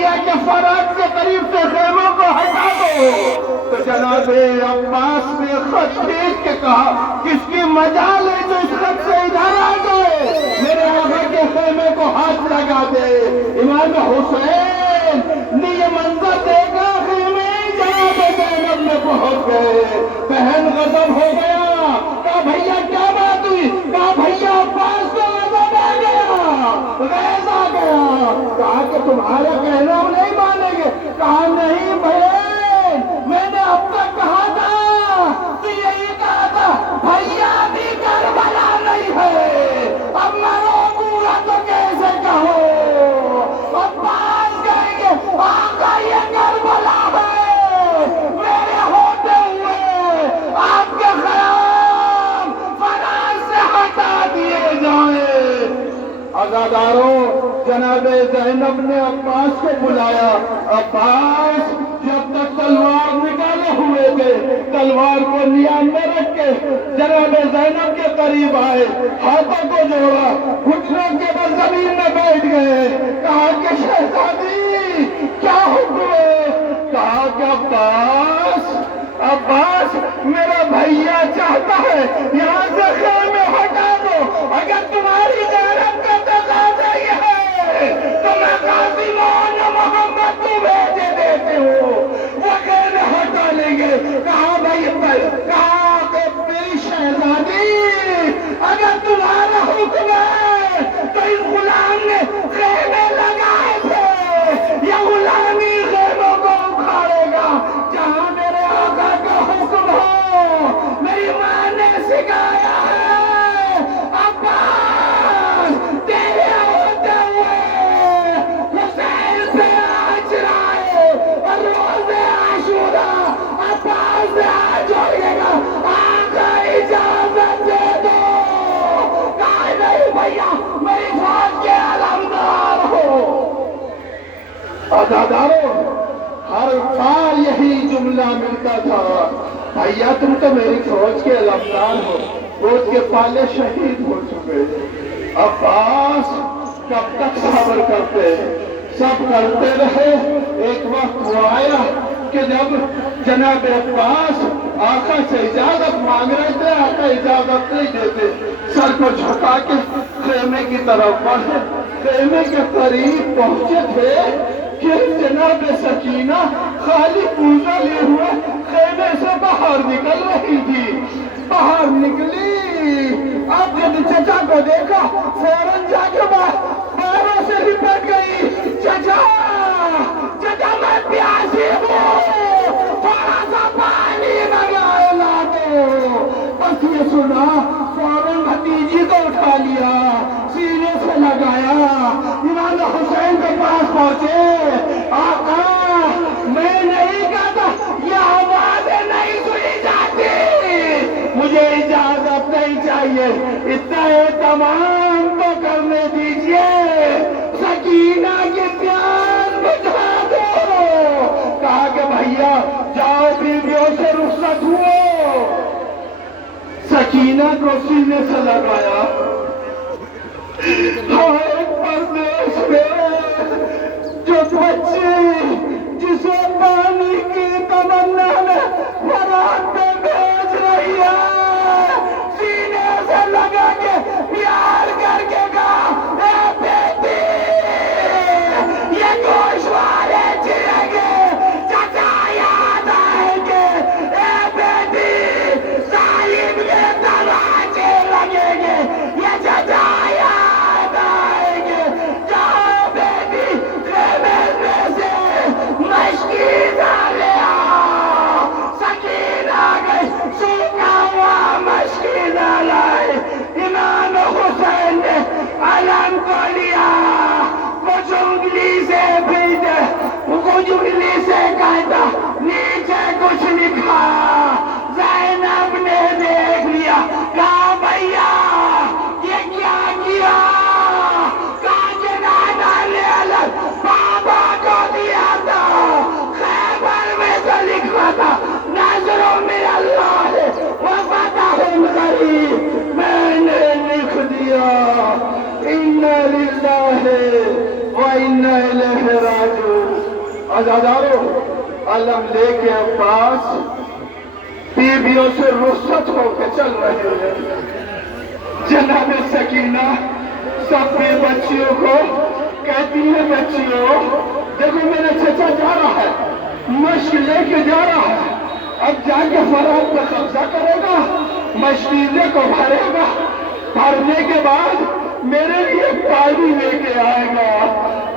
دیا کہ فرات کے قریب سے خیموں کو ہٹا دو، تو جناب عباس نے خط دیکھ کے کہا کس کی مجال ہے جو اس خط سے ادھر آ جائے، میرے آقا کے خیمے کو ہاتھ لگا دے۔ امام حسین نے یہ منظر دیکھا، خیمے جناب زینب میں پہنچ گئے، بہن غضب ہو گیا، کہا بھیا کیا بات ہوئی؟ کہا بھیا عباس کو غضب آ گیا، غیظ آ گیا۔ کہا کہ تمہارا کہنا ہم نہیں مانیں گے۔ کہا نہیں بہن، میں نے اب تک کہا تھا تو یہی کہا تھا، بھیا بھی کربلا نہیں ہے، اب مرو پورا تو کیسے کہو؟ عباس کہیں گے آقا یہ کربلا ہے، میرے ہوتے ہوئے آپ کے خیام فراز سے ہٹا دیے جائیں۔ عزاداروں، جناب زینب نے عباس کو بلایا۔ عباس جب تک تلوار نکالے ہوئے تھے، تلوار کو نیام میں رکھ کے جناب زینب کے قریب آئے، ہاتھوں کو جوڑا، گھٹنوں کے بل زمین میں بیٹھ گئے۔ کہا کہ شہزادی کیا حکم ہے؟ کہا کہ عباس میرا بھیا چاہتا ہے یہاں سے خیمے ہٹا دو، اگر تمہاری غیرت کا تقاضا یہ ہے تو میں قاسم محمد کو بھیجے دیتے ہو، وہ خیمے ہٹا لیں گے۔ کہا بھائی، کہا کہ میری شہزادی اگر تمہارا حکم ہے تو اس غلام نے خیمے لگائے تھے، یہ غلامی خیموں کو اکھاڑے گا۔ جہاں میرے آقا کا حکم ہو، میری ماں نے سکھایا ہے، عباس تیرے ہوتے ہوئے حسین سے آج رائے اور روز عاشوراء عباس سے آج ہوئے گا، آقا اجازت دے دو۔ کہا نہیں بھیا، میری فوج کے علمدار ہو۔ عزاداروں، ہر بار یہی جملہ ملتا تھا، بھیا تم تو میری فوج کے علمدار ہو، فوج کے پالے شہید ہو چکے۔ عباس کب تک صبر کرتے؟ سب کرتے رہے۔ ایک وقت وہ آیا کہ جب جناب عباس آقا سے اجازت مانگ رہے تھے، آقا اجازت نہیں دیتے، سر کو جھکا کے خیمے کی طرف بڑھے۔ خیمے کے قریب پہنچے تھے کہ جناب سکینہ خالی پوزا لیے ہوئے خیمے سے باہر نکل رہی تھی۔ باہر نکلی، اب جب چچا کو دیکھا فوراً جا کے پیروں سے لپٹ گئی، چچا چچا میں پیاسی ہوں، تھوڑا سا پانی منگائے لا دو۔ بس یہ سنا، فوراً بھتیجی کو اٹھا لیا، سینے سے لگایا، امام حسین کے پاس پہنچے۔ آقا میں نہیں کہتا، یہ آوازیں نہیں سنی جاتی، مجھے اجازت نہیں چاہیے، اتنا اہتمام تو کرنے دیجئے، سکینہ کی پیاس بجھا دو۔ کہا کہ بھیا جاؤ، بیویوں سے رخصت ہو۔ سکینہ کو سینے سے لگایا، ہائے پردیس میں جو بچی جسے پانی کی تمنا میں فرات میں بھیج رہی ہے، سینے سے لگا کے پیار کر کے کہا، اے بیٹی یہ گوشت والے چلیں گے، چچا یاد آئیں گے، اے بیٹی ظالم کے تماچے لگیں گے، عزادارو علم لے کے عباس بیویوں سے رخصت ہو کے چل رہے ہیں۔ جناب سکینہ سب بھی بچیوں کو کہتی ہے بچیوں دیکھو میرا چچا جا رہا ہے، مشق لے کے جا رہا ہے، اب جا کے فرات پہ قبضہ کرے گا، مشکیزے کو بھرے گا، بھرنے کے بعد میرے لیے پانی لے کے آئے گا۔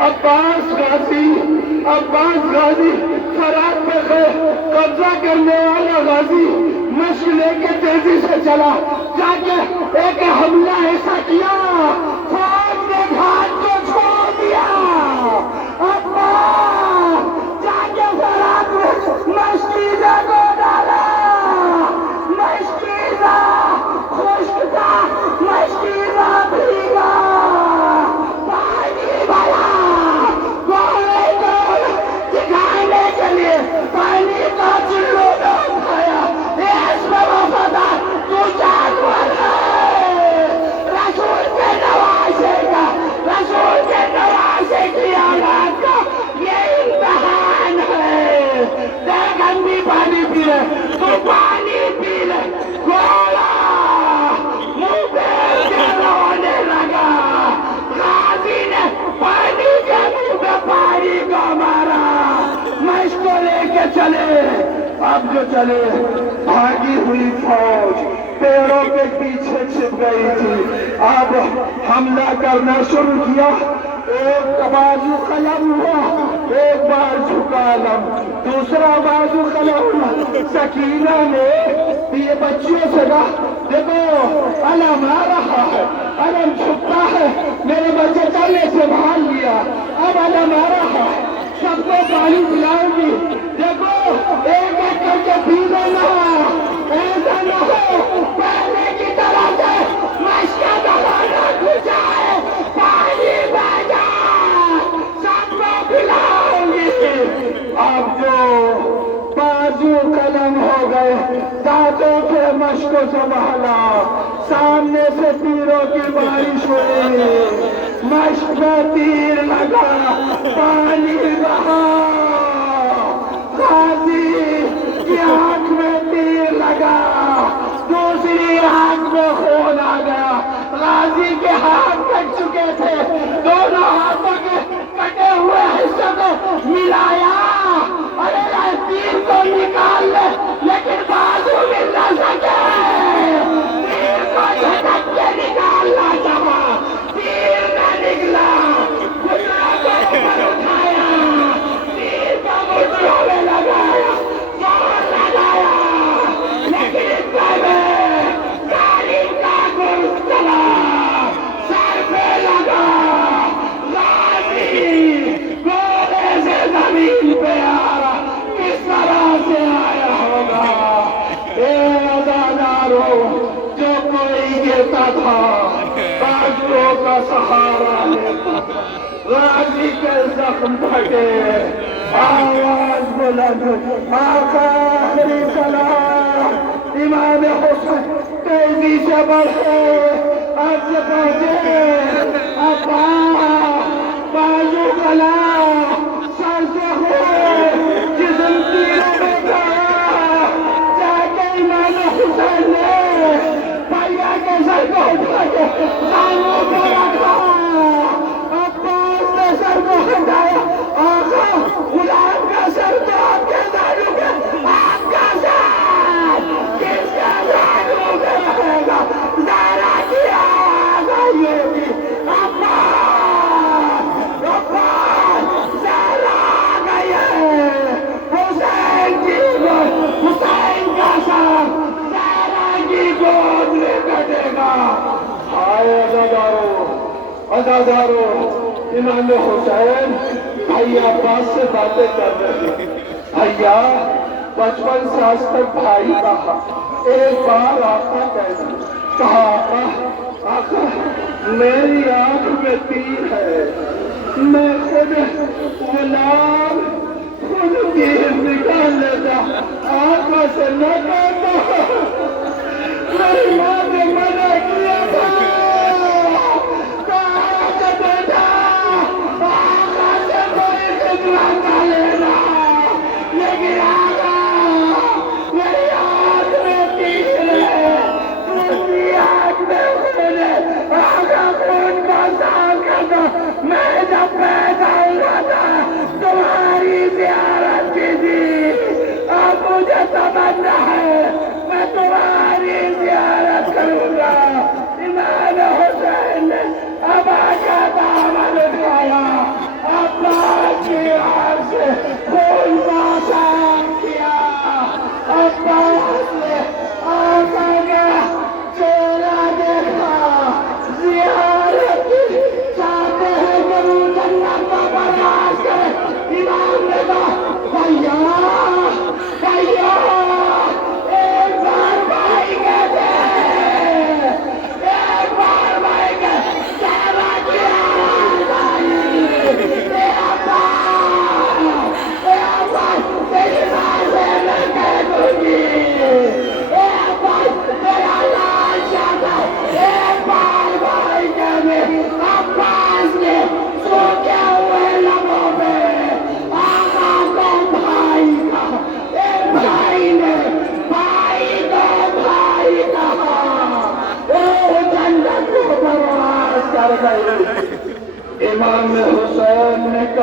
عباس غازی فرات پہ قبضہ کرنے والا غازی مشق لے کے تیزی سے چلا، جا کے ایک حملہ ایسا کیا فوج نے گھاٹ کو چھوڑ دیا۔ عباس جا کے فرات میں مشکیزہ کو ڈالا، مشکیزہ خشک تھا، مشکیزہ بھیگا، پانی بھرا گھوڑے کو دکھانے کے لیے پانی کا چلو نہ اٹھایا، اس میں وفادار تو جانور ہے، رسول کے نواسے کا، رسول کے نواسے کی اولاد کا یہ امتحان ہے۔ درگن بھی پانی پی لے تو پانی پی لے، گھوڑا منہ پھیر کے رونے لگا، غازی نے پانی کے منہ میں پانی کو مارا، مشق کو لے کے چلے۔ اب جو چلے بھاگی ہوئی فوج پیڑوں کے پیچھے چھپ گئی تھی، اب حملہ کرنا شروع کیا، ایک بازو قلم ہوا، ایک بازو علم، دوسرا بازو قلم ہوا۔ سکینہ نے یہ بچیوں سے کہا دیکھو علم آ رہا ہے، علم چھپتا ہے، میرے بچے چلنے سے بھال لیا، اب علم آ رہا ہے، سب کو پانی پلاؤں گی، دیکھو ایک ایک کر کے پی لینا، ایسا نہ ہو پہلے کی طرح سے مشکل دلانا گھسائے، پانی بھیجا، سب کو پلاؤں گی۔ اب جو بازو قلم ہو گئے، دانتوں کے مشق سنبھالا، سامنے سے تیروں کی بارش ہوئی، مشق میں تیر لگا، پانی بہا، غازی کی آنکھ میں تیر لگا، دوسری آنکھ میں خون آ گیا، غازی کے ہاتھ کٹ چکے تھے، دونوں ہاتھوں کے کٹے ہوئے حصے کو ملایا، ارے تیر کو نکال لے لیکن بازو مل نہ سکے، تیر کو جھٹک کے نکالنا چاہا، تیر نہ نکلا، گھٹنوں کو اوپر اٹھایا، تیر کو گھٹنوں میں لگایا، زور لگایا، لیکن اتنے میں تعلیم کا گرز چلا، سر پہ لگا، غازی گھوڑے سے زمین پہ آیا، کس طرح سے آیا ہوگا؟ اے عزادارو، جو کوئی گرتا تھا بازوؤں کا سہارا لیتا تھا، غازی کے زخم پھٹے، آواز بلند، آقا آخری سلام، امام حسین تیزی سے بڑھے، اب سے پہنچے، ابا بازو کلا سر سے ہوئے، جسم تیروں میں گیا، جا کے امام حسین نے بھیا کے سر کو اٹھا کے سامنے پہ رکھا، عباس نے سر کو ہٹایا، آقا غلام کا سر تو آپ کے زانوں پہ، آپ کا سر کس کا زانوں پہ رہے گا؟ زہرا کی آواز آئی ہوگی، عباس، عباس، زہرا آ گئی ہے، حسین کی گود، حسین کا سر زہرا کی گود میں کٹے گا۔ آئے عزادارو، امام حسین بھائی عباس سے باتیں کر رہے ہیں، بھیا بچپن سے آج تک بھائی کہا، ایک بار آقا کہا آقا میری آنکھ میں تیر ہے، میں خود غلام خود تیر نکال لیتا، آقا سے نہ کہتا، میری ماں نے منع کیا تھا، کہا کہ بیٹا آقا سے کوئی خدمت نہ لینا،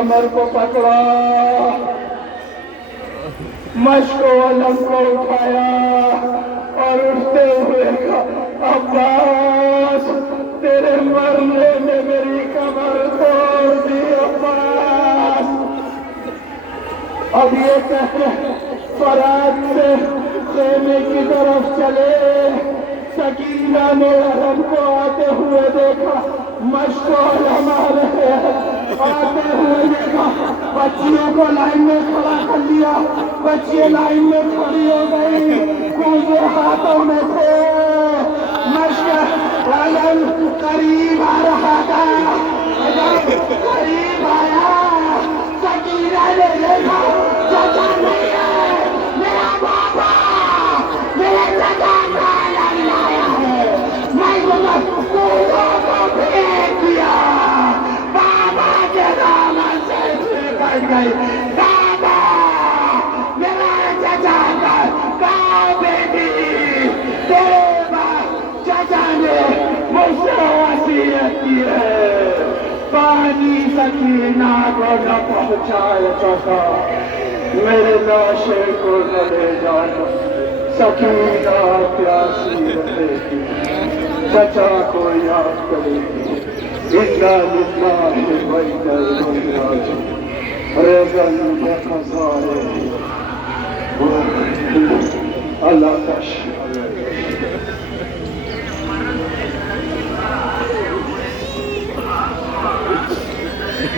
کمر کو پکڑا، مشک و علم کو اٹھایا اور اٹھتے ہوئے کہا عباس تیرے مرنے نے میری کمر توڑ دی عباس۔ اب یہ کہتے فرات سے خیمے کی طرف چلے، سکینہ نے حرم کو آتے ہوئے دیکھا، مشک و علم آ رہے ہیں، آتے ہوئے دیکھا، بچیوں کو لائن میں کھڑا کر دیا، بچیاں لائن میں کھڑی ہو گئی، کوزے ہاتھوں میں تھے، مشک علم قریب آ رہا تھا، قریب آیا، سکینہ نے دیکھا چچا نہیں ہے، میرا بابا میرے چچا کا علم لایا ہے، میں کوزوں کو پھینک دیا، بابا کے دامن سے پھینک گئی، بابا میرا چچا کا بیٹی تیرے چچا نے مجھ سے وصیت کی ہے، پانی سکینہ کو نہ پہنچائے چچا، میرے لاشے کو نہ لے جانا، سکینہ پیاسی رہے گی، چچا کو یاد کرے گی، اِنَّا لِلَّهِ وَإِنَّا إِلَيْهِ رَاجِعُونَ۔ رضن بقضائه اللہ کا شکر